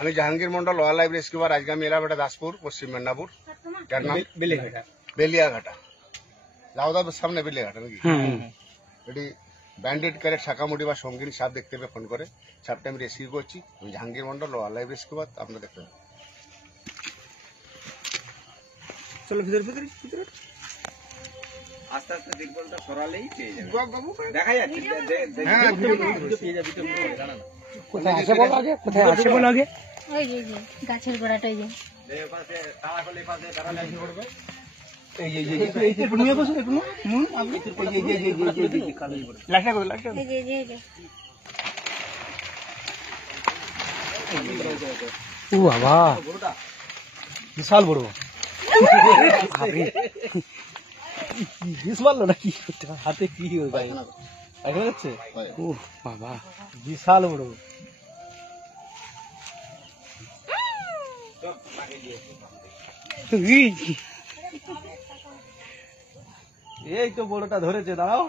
আমি Jahangir Mondal wild life rescuer. আজকে আমি এলাম এটা দাসপুর, পশ্চিম মেদিনীপুর, যার নাম বেলিয়াঘাটা, লাউদার সামনে বেলিয়াঘাটা নাকি। এটি ব্যান্ডেড ক্যারেট, শাকামুটি বা সঙ্গিনী সাপ দেখতে পেয়ে ফোন করে সাপটা আমি রেস্কিউ করছি। আমি Jahangir Mondal wild life rescuer, আপনারা দেখতে পাবেন। চলো ভিতরে ভিতরে ভিতরে আস্তে আস্তে দিকবলটা সরালেই পেয়ে যাবে। দেখা যাচ্ছে পেয়ে যাবে। কোথায় আছে বলো আগে, কোথায় আছে বলো আগে। ওই যে গাছের গোড়াটাই যে পাশে তালা কলে পাশে দাঁড়ালে কি করবে? এই যে এই যে তুমি বসো দেখুন আপনি এই যে লাঠা করে লাঠা এই যে ও বাবা বিশাল বড় বিষ মারলো নাকি হাতে? কি দেখা যাচ্ছে? ও বাবা বিশাল বড়। এই তো বড়টা ধরেছে, দাঁড়াও।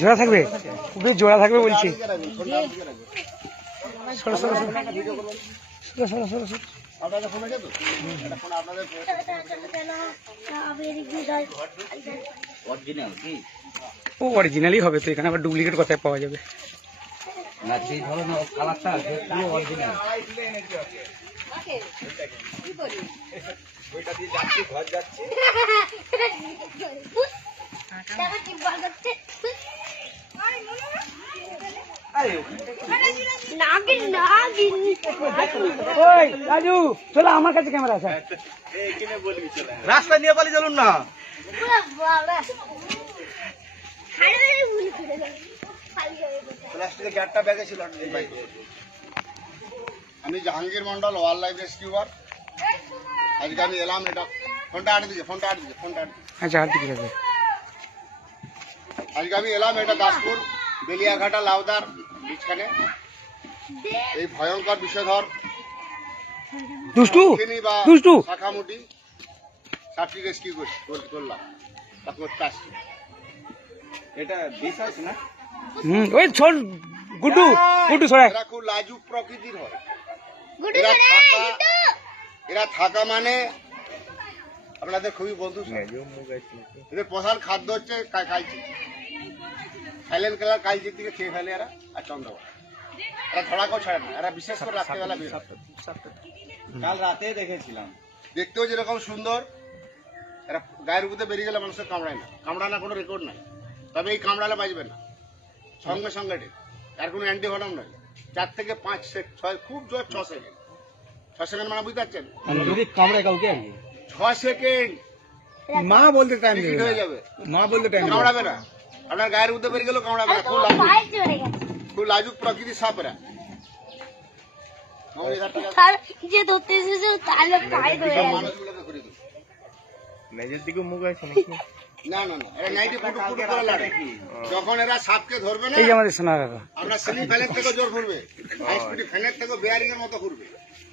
জোড়া থাকবে, খুবই জোড়া থাকবে বলছি। সরো সরো সরো সরো সরো সরো। ও অরিজিনালি হবে তো, এখানে আবার ডুপ্লিকেট কোথায় পাওয়া যাবে? না যে ধরনের কালারটা পুরো অরিজিনাল। ওইটা দিয়ে যাচ্ছি, ঘর যাচ্ছি। ওই রাজু চলো, আমার কাছে ক্যামেরা আছে। রাস্তা নিয়ে পালি চলুন না। প্লাস্টিকের 4টা ব্যাগে ছিল। আমি Jahangir Mondal wild life rescuer. আজকে আমি এলাম এটা ফোনটা আট দিকে। আচ্ছা আর কি আছে? আজকে আমি এলাম এটা দাসপুর বেলিয়াঘাটা লাউদার বিছখানে। এই ভয়ঙ্কর বিষধর দুষ্টু বা দুষ্টু শাখামুটি সাপটি রেস্কিউ করলাম, তা করতে আসছি। এটা বিশ্বাস না? ওই ছোট গুড্ডু গুড্ডু সরাই। এরা খুব লাজুক প্রকৃতির হয়। এরা থাকা মানে আপনাদের খুবই বন্ধু। এদের প্রধান খাদ্য হচ্ছে কালচি, সাইলেন্ট কালার কালচির দিকে খেয়ে ফেলে এরা। আর চন্দ্রবড়া এরা ধরাকেও ছাড়ে না। এরা বিশেষ করে রাত্রেবেলা বের হয়। কাল রাতে দেখেছিলাম। দেখতেও যেরকম সুন্দর, এরা গায়ের উপরে বেরিয়ে গেলে মানুষের কামড়ায় না। কামড়ানোর কোনো রেকর্ড নাই, তবে এই কামড়ালে বাঁচবে না, সঙ্গে সঙ্গে ডেট। তার কোনো অ্যান্টিভেনম নাই। 4 থেকে 5 6 খুব জোর 6 সেকেন্ড। 6 সেকেন্ড মানে বুঝতে পারছেন? যদি কামড়ায় কাউকে 6 সেকেন্ড মা বলতে টাইম টিকিট হয়ে যাবে। মা বলতে টাইম কামড়াবে না, আপনার গায়ের উপরে বেরিয়ে গেলেও কামড়াবে না। খুব লাজুক প্রকৃতির সাপ এরা। যে ধরতে এসেছে তাহলে পায়ে ধরে গেছে। মানুষগুলোকে ঘুরে দিই। মেজের দিকে মুখ আছে নাকি? না না না, এরা নাইটি ফুটু করে লাগে। যখন এরা সাপকে ধরবে না, এই যে আমাদের সোনা কাকা, আপনার সিলিং ফ্যানের থেকে জোর ঘুরবে, হাই স্পিড ফ্যানের থেকে বেয়ারিং এর মতো ঘুরবে।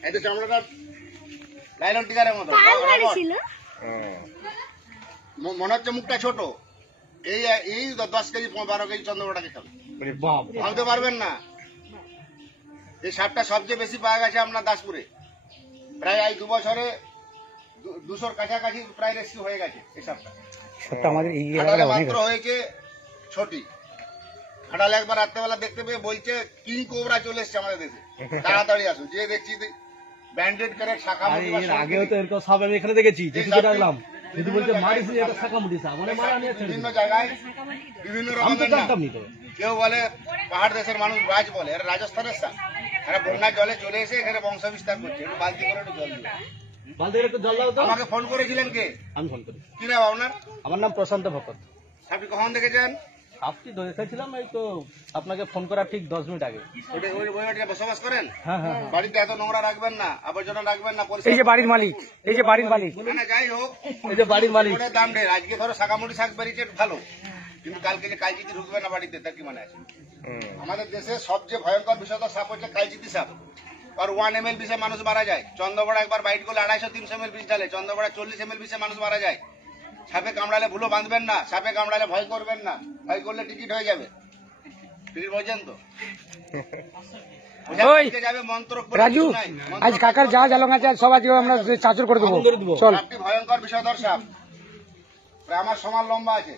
এই তো চামড়াটা লাইলন টিকারের মতো ছিল। মনে হচ্ছে মুখটা ছোট। এই 10 কেজি 12 কেজি চন্দ্রবড়াকে খাবে, ভাবতে পারবেন না। এই সাপটা সবচেয়ে বেশি পাওয়া গেছে আপনার দাসপুরে। প্রায় এই 2 বছরে 200-র কাছাকাছি প্রায় রেস্কিউ হয়ে গেছে এই সাপটা। আমাদের এই মাত্র হয়েছে ছটি। খাটালে একবার রাত্রেবেলা দেখতে পেয়ে বলছে কিং কোবরা চলে এসছে আমাদের দেশে, তাড়াতাড়ি আসুন। যে দেখছি ব্যান্ডেড করে শাখা আগেও তো এরকম সাপ আমি এখানে দেখেছি, যেদিকে ডাকলাম যদি বলছে মারিস এটা শাখামুটি সাপ, মানে মারা নিয়ে বিভিন্ন জায়গায় বিভিন্ন রকমের নাম। কেউ বলে পাহাড় দেশের মানুষ রাজ বলে, এরা রাজস্থানের সাপ। এরা বন্যার জলে চলে এসে এখানে বংশ বিস্তার করছে। একটু বালতি করে একটু জল দিও। আমাকে ফোন করেছিলেন কে? আমি ফোন করি। কি নাম আপনার? আমার নাম প্রশান্ত ভকত। আপনি কখন দেখেছেন? আপনি দেখেছিলাম এই তো আপনাকে ফোন করার ঠিক 10 মিনিট আগে। ওই বাড়িতে বসবাস করেন? হ্যাঁ হ্যাঁ। বাড়িতে এত নোংরা রাখবেন না, আবর্জনা রাখবেন না। এই যে বাড়ির মালিক, এই যে বাড়ির মালিক, যাই হোক, এই যে বাড়ির মালিক। দাম ঢের। আজকে ধরো শাকামুটি শাক বেরিয়েছে ভালো, কিন্তু কালকে যে কালচিতি ঢুকবে না বাড়িতে, তার কি মানে আছে? আমাদের দেশে সবচেয়ে ভয়ঙ্কর বিষধর সাপ হচ্ছে কালচিতি সাপ। আর 1 ml বিষে মানুষ মারা যায়। চন্দ্রবড়া একবার বাইট করলে 250-300 ml বিষ ঢালে। চন্দ্রবড়া 40 ml বিষে মানুষ মারা যায়। সাপে কামড়ালে ভুলো বাঁধবেন না, সাপে কামড়ালে ভয় করবেন না, ভয় করলে টিকিট হয়ে যাবে। ফির বোঝেন তো ওই যাবে মন্ত্র রাজু আজ কাকার যা জালং আছে আজ সব আজকে আমরা চাচুর করে দেবো চল। সাপটি ভয়ঙ্কর বিষধর সাপ, প্রায় আমার সমান লম্বা আছে।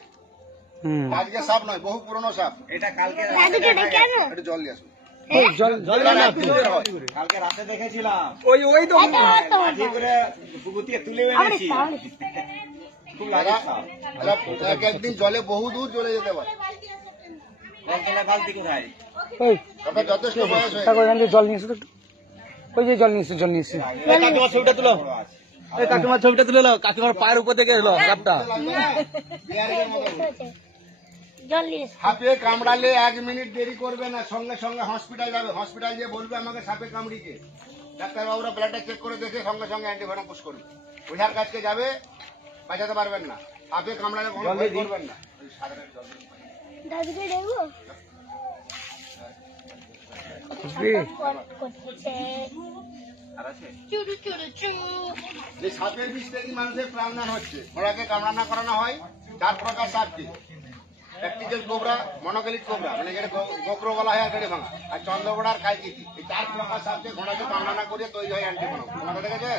হুম আজকে সাপ নয়, বহু পুরনো সাপ। এটা কালকে দাদুকে ডেকে আনো। একটু জল দিয়ে আসুন। ওই জল জল কালকে রাতে দেখেছিলাম, ওই তো মাঝে করে পুকুর থেকে তুলে এনেছি। খুব লাগে সাপ। এরা এক একদিন জলে বহু দূর চলে যেতে পারে। কলতলা বালতি কোথায়? ওই আপনার যথেষ্ট বয়স হয়ে কাকু এখান থেকে জল নিয়ে এসো তো একটু। ওই যে জল নিয়ে এসো জল নিয়ে এসো। কাকিমার ছবিটা তুলো, এই কাকিমার ছবিটা তুলে নাও, কাকিমার পায়ের উপর থেকে এলো সাপটা। জল নিয়ে এসো। সাপে কামড়ালে 1 মিনিট দেরি করবে না, সঙ্গে সঙ্গে হসপিটাল যাবে। হসপিটাল গিয়ে বলবে আমাকে সাপে কামড়িছে। ডাক্তারবাবুরা ব্লাডটা চেক করে দেখে সঙ্গে সঙ্গে অ্যান্টিভেনম পুশ করবে। ওঝার কাছকে যাবে, বাঁচাতে পারবেন না। সাপে কামড়ালে কোনো ভয় করবেন না। ওই সাধারণ জল দিন। দাদুকে দেখবো করতেছে আর আছে? চুরু চুরু চু। এই সাপের বিষ থেকে মানুষের প্রাণদান হচ্ছে। ঘোড়াকে কামড়ানো করানো হয় 4 প্রকার সাপটি। প্র্যাকটিক্যাল কোবরা, মনোকেলিক কোবরা, মানে যেটা গোকরো বলা হয় আর বেড়ে ভাঙা, আর চন্দ্রগোড়া আর কাইকিতি। এই 4 প্রকার সাপকে ঘোড়াকে কামড়ানো করে তৈরি হয় অ্যান্টিভেনম। তোমাকে দেখেছে?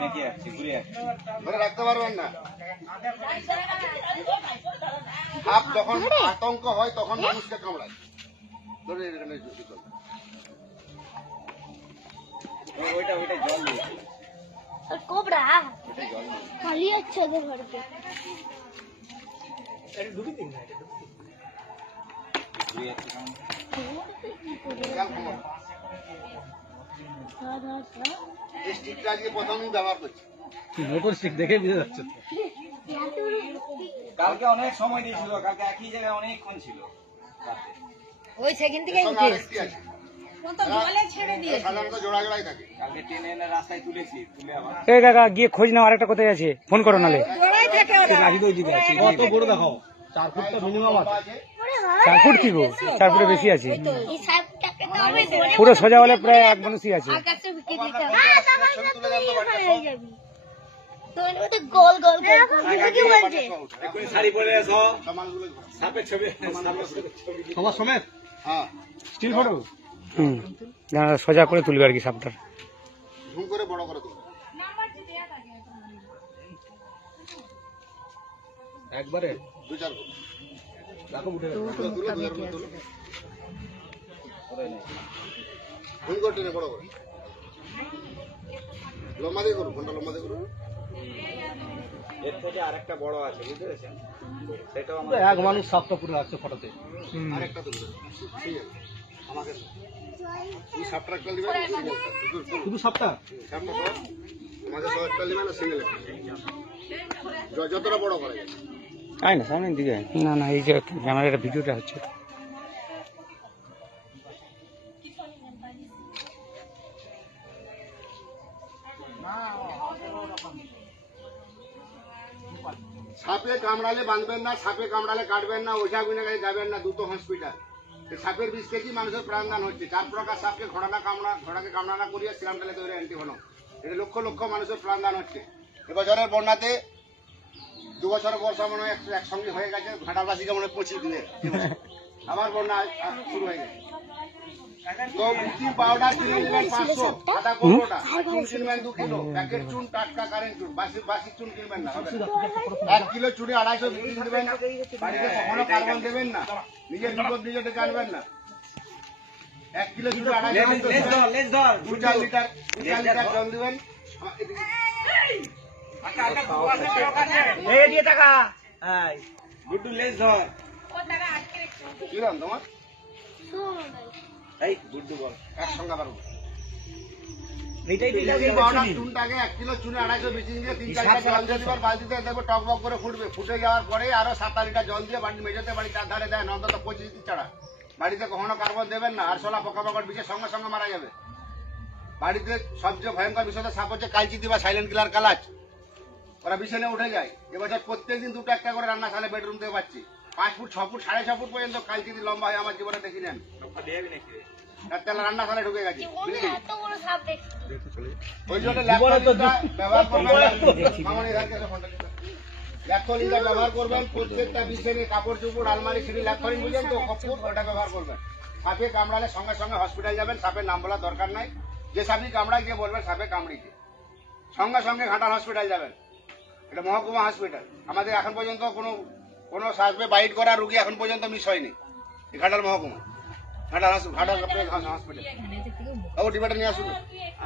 মেঘে আসছে, ঘুরে আসছে। ধরে রাখতে পারবেন না। সাপ যখন আতঙ্ক হয় তখন মানুষকে কামড়ায়। ধরে এখানে চল। ওইটা জল দিয়েছে। আর কোবরা এটাই জল নয়। খালি আছে ওদের ঘরকে। ঘুরে যাচ্ছে কেমন? খেয়াল করো। এই স্টিকটা আজকে প্রথমই ব্যবহার করছি। নতুন স্টিক দেখে বুঝে যাচ্ছে। কালকে অনেক সময় দিয়েছিল, কালকে একই জায়গায় অনেকক্ষণ ছিল রাতে। ওই সেখান থেকে এর সঙ্গে আরেকটি আছে। সাধারণত জোড়া জোড়াই থাকে। কালকে টেনে এনে রাস্তায় তুলেছি, তুলে আবার এই কাকা গিয়ে খোঁজ নাও আরেকটা কোথায় আছে ফোন করো নালে। কত বড় দেখাও, 4 ফুট তো মিনিমাম আছে। আছে। 4 ফুট কি গো, 4 ফুটের বেশি আছে। এই সাপটাকে তো আমি ধরে পুরো সোজা হলে প্রায় 1 মানুষই আছে। আকাশে উঠে দিতে হবে। হয়ে যাবি। তো এর মধ্যে গোল গোল গোল কি বলছে? এক্ষুনি শাড়ি পরে এসো, সামানগুলো সাপের ছবি। সবার সমেত হ্যাঁ স্টিল ফটো। হুম সোজা করে তুলবে আর কি সাপটার। ঝুম করে বড় করে দেবো। একবারে 2-4 ফুট। রাখো উঠে তুলো, 2-4 ফুট তুলো। ঝুম করে টেনে বড় করে। লম্বা দিয়ে করুন, ঘন্টা লম্বা দিয়ে করুন। এর থেকে আরেকটা বড় আছে, বুঝতে পেরেছেন? সেটাও পুরো এক মানুষ সাপটা পুরো রাখছে ফটোতে। আরেকটা তুলবে। ঠিক আছে। আমাকে তুমি সাপটা একটা দিবে, সিঙ্গেল। শুধু সাপটা সাপটা বড়। আমাকে 100 একটা দিবে না, সিঙ্গেল একটা। যতটা বড় করা যায়। আয় না সামনের দিকে না না এই যে ক্যামেরাটা ভিডিওটা হচ্ছে। সাপে কামড়ালে বাঁধবেন না, সাপে কামড়ালে কাটবেন না, ওঝা গুনে কাছে যাবেন না, দ্রুত হসপিটাল। এই সাপের বিষ থেকেই মানুষের প্রাণদান হচ্ছে। 4 প্রকার সাপকে ঘোড়াকে কামড়ানা করিয়ে সিরামটালে তৈরি অ্যান্টিভেনম। এটা লক্ষ লক্ষ মানুষের প্রাণদান হচ্ছে। এবছরের বন্যাতে 2 বছরের বর্ষা মনে হয় একসঙ্গে হয়ে গেছে। ঘাটাবাসীকে মনে হয় 25 দিনে আবার বন্যা শুরু হয়ে গেছে। তো ব্লিচিং পাউডার কিনে নেবেন 500, আদা কোটোটা, চুন কিনবেন 2 কিলো, প্যাকেট চুন, টাটকা কারেন্ট চুন, বাসি চুন কিনবেন না, হবে না। 1 কিলো চুনে 250 বিক্রি দেবেন। বাড়িতে কখনো কার্বন দেবেন না, নিজের বিপদ নিজে ডেকে আনবেন না। 1 কিলো চুনে 250 লেজ ধর 2-4 লিটার জল দিবেন। এই দিয়ে টাকা, এই গুড্ডু লেজ ধর। কি দাম তোমার? এই গুড্ডু বল। একসঙ্গে পারবো। এইটাই ব্লিচিং পাউডার চুনটাকে 1 কিলো চুনে 250 বিচিং দিয়ে 3-4 লিটার জল দিয়ে দিবার, বালতিতে দেখবে টকবক করে ফুটবে। ফুটে যাওয়ার পরে আরো 7-8 লিটার জল দিয়ে বাড়ি মেঝেতে, বাড়ি 4 ধারে দেন, অন্তত 25 দিন ছাড়া। বাড়িতে কখনো কার্বন দেবেন না, আরশোলা পোকামাকড় বিষের সঙ্গে সঙ্গে মারা যাবে। বাড়িতে সবচেয়ে ভয়ঙ্কর বিষয় সাপ হচ্ছে কালচিতি বা সাইলেন্ট কিলার কালাচ। ওরা বিছানে উঠে যায়। এবছর প্রত্যেকদিন 2টা একটা করে রান্না শালে বেডরুম থেকে পাচ্ছি। 5 ফুট 6 ফুট 6.5 ফুট পর্যন্ত কালচিতি লম্বা হয় আমার জীবনে দেখি নেন। রান্না শালে ঢুকে গেছে। এত বড় সাপ দেখছি। ওই জন্য ল্যাপটপটা ব্যবহার করবেন। মামনি ধারকে ফোনটা দিতে। ল্যাকথলিনটা ব্যবহার করবেন প্রত্যেকটা বিছানে কাপড় চোপড় আলমারি সিঁড়ি ল্যাকথলিন বুঝলেন তো কপুর ওটা ব্যবহার করবেন। সাপে কামড়ালে সঙ্গে সঙ্গে হসপিটাল যাবেন, সাপের নাম বলার দরকার নাই, যে সাপই কামড়ায় গিয়ে বলবেন সাপে কামড়িছে, সঙ্গে সঙ্গে ঘাটাল হসপিটাল যাবেন। এটা মহকুমা হসপিটাল। আমাদের এখন পর্যন্ত কোনো সাপে বাইট করা রোগী এখন পর্যন্ত মিস হয়নি এই ঘাটাল মহকুমা, ঘাটাল হসপিটাল। ও ডিবাটা নিয়ে আসুন।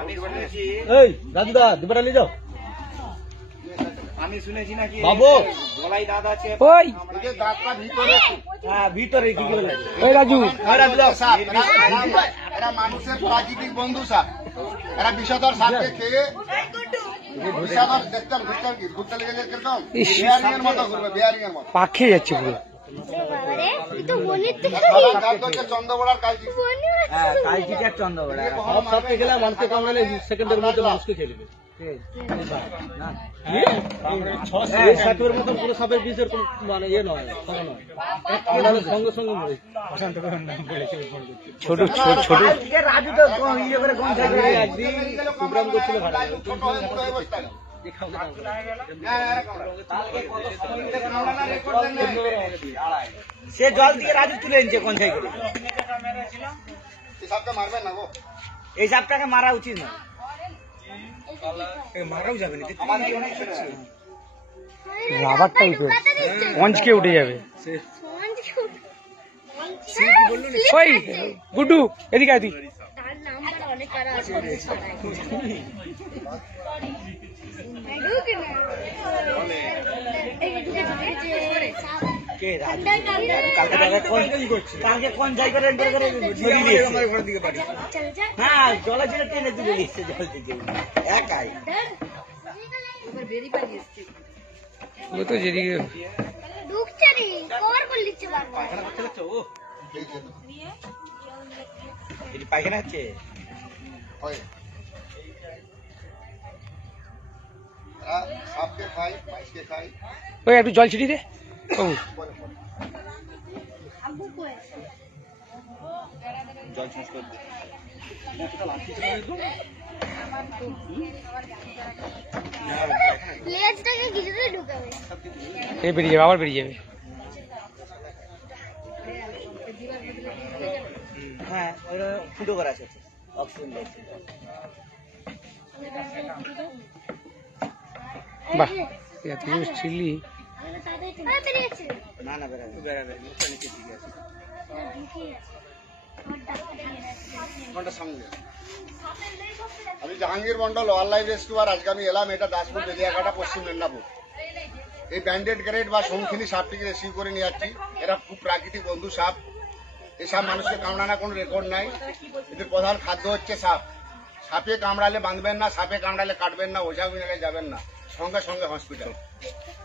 আমি শুনেছি এই দাদুদা দুবারা নিয়ে যাও আমি শুনেছি নাকি বাবু। গলায় দাঁত আছে। ওই এই যে দাঁতটা ভিতরে হ্যাঁ ভিতরে কি করে ওই রাজু সাপ, এরা মানুষের প্রাকৃতিক বন্ধু সাপ। এরা বিষধর সাপকে খেয়ে বিষধর দেখতাম কি ঘুরতে লেগে যায় কিরকম বেয়ারিং এর মতো ঘুরবে, বেয়ারিং এর মতো। পাক খেয়ে যাচ্ছে পুরো। বাবারে তুই তো মনির থেকে কাজ হচ্ছে চন্দ্রবড়ার কালচি। হ্যাঁ কালচিটি আর চন্দ্রবড়া সব সাপকে গেলে মানুষকে কামড়ালে সেকেন্ডের মধ্যে মানুষকে খেয়ে দেবে এই সাপের মতো পুরো সাপের বিষের কোনো মানে ইয়ে নয়, খবর নয়, কামড়ালে সঙ্গে সঙ্গে মরে। ছোট ছোট ছোট রাজু তো ইয়ে করে গন্ধ করে একদিন প্রোগ্রাম করছিল ভাড়া সে জল থেকে রাজু তুলে এনেছে কঞ্চাই করে। এই সাপটা মারবেন না গো। এই সাপটাকে মারা উচিত না, মারাও যাবে না। রাবারটা উঠে পঞ্চকে উঠে যাবে। ওই গুড্ডু এদিকে আয় তুই। তার নামটা অনেক কারা আছে কে রাজু কালকে কঞ্চাই করে এন্টার করে ধরে দিয়েছে। হ্যাঁ জলে ছিল টেনে তুলে দিচ্ছে জল থেকে একাই। ও তো যেদিকে ঢুকছে নি কভার করে দিচ্ছে বারবার পায়খানা হচ্ছে হয়। এরা সাপকে খায়, মাছকে খায়। ওই একটু জল ছিটি দে। ও আব্বু কই জল চেঞ্জ করে দে। লেজটাকে গিলে ঢুকাবে এ বেরিয়ে যাবে, আবার বেরিয়ে যাবে। হ্যাঁ ওরা ফুটো করা আছে অক্সিজেন দিচ্ছে। বাহ এত ছিলি বেরিয়েছে না না বেরাবে বেরাবে নিচে ঠিক আছে। ঘন্টার সঙ্গে আমি Jahangir Mondal wild life rescuer. আজকে আমি এলাম এটা দাসপুর বেলিয়াঘাটা পশ্চিম মেদিনীপুর। এই ব্যান্ডেড গ্রেড বা শঙ্খিনী সাপটিকে রেস্কিউ করে নিয়ে যাচ্ছি। এরা খুব প্রাকৃতিক বন্ধু সাপ। এই সাপ মানুষকে কামড়ানোর কোনো রেকর্ড নাই। এদের প্রধান খাদ্য হচ্ছে সাপ। সাপে কামড়ালে বাঁধবেন না, সাপে কামড়ালে কাটবেন না, ওঝা গুনে যাবেন না, সঙ্গে সঙ্গে হসপিটাল।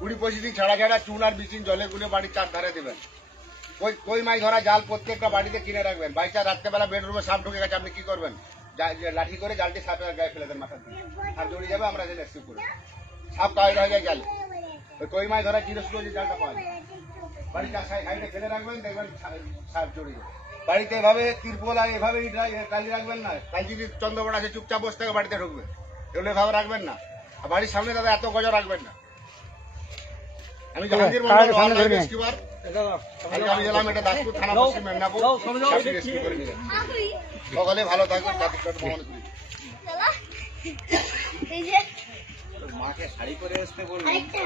20-25 দিন ছাড়া ছাড়া চুন আর বিচিন জলে গুলে বাড়ির চারধারে দেবেন। কই মাছ ধরা জাল প্রত্যেকটা বাড়িতে কিনে রাখবেন। বাইচার রাত্রেবেলা বেডরুমে সাপ ঢুকে গেছে, আপনি কি করবেন? লাঠি করে জালটি সাপের গায়ে ফেলে দেন, মাথার দিকে আর জড়িয়ে যাবে, আমরা রেস্কিউ করবো। সাপ কাজ হয়ে যায় জালে। ওই কই মাছ ধরা জিরো স্লো যে জালটা পাওয়া যায়, বাড়ির সাইডে ফেলে রাখবেন, দেখবেন সাপ জড়িয়ে যাবে। বাড়িতে এভাবে তিরপল আর এভাবে কালি রাখবেন না। কাল যদি চন্দ্রবড়া আছে চুপচাপ বসে থেকে বাড়িতে ঢুকবে, এগুলো এভাবে রাখবেন না। আর বাড়ির সামনে দাদা এত গজা রাখবেন না। আমি Jahangir Mondal wild life rescuer. আমি গেলাম এটা দাসপুর থানা পশ্চিম মেদিনীপুর। সাপটি রেস্কিউ করে নিলেন। সকলে ভালো থাকবেন। এই যে মাকে শাড়ি পরে আসতে বলবো। আরেকটা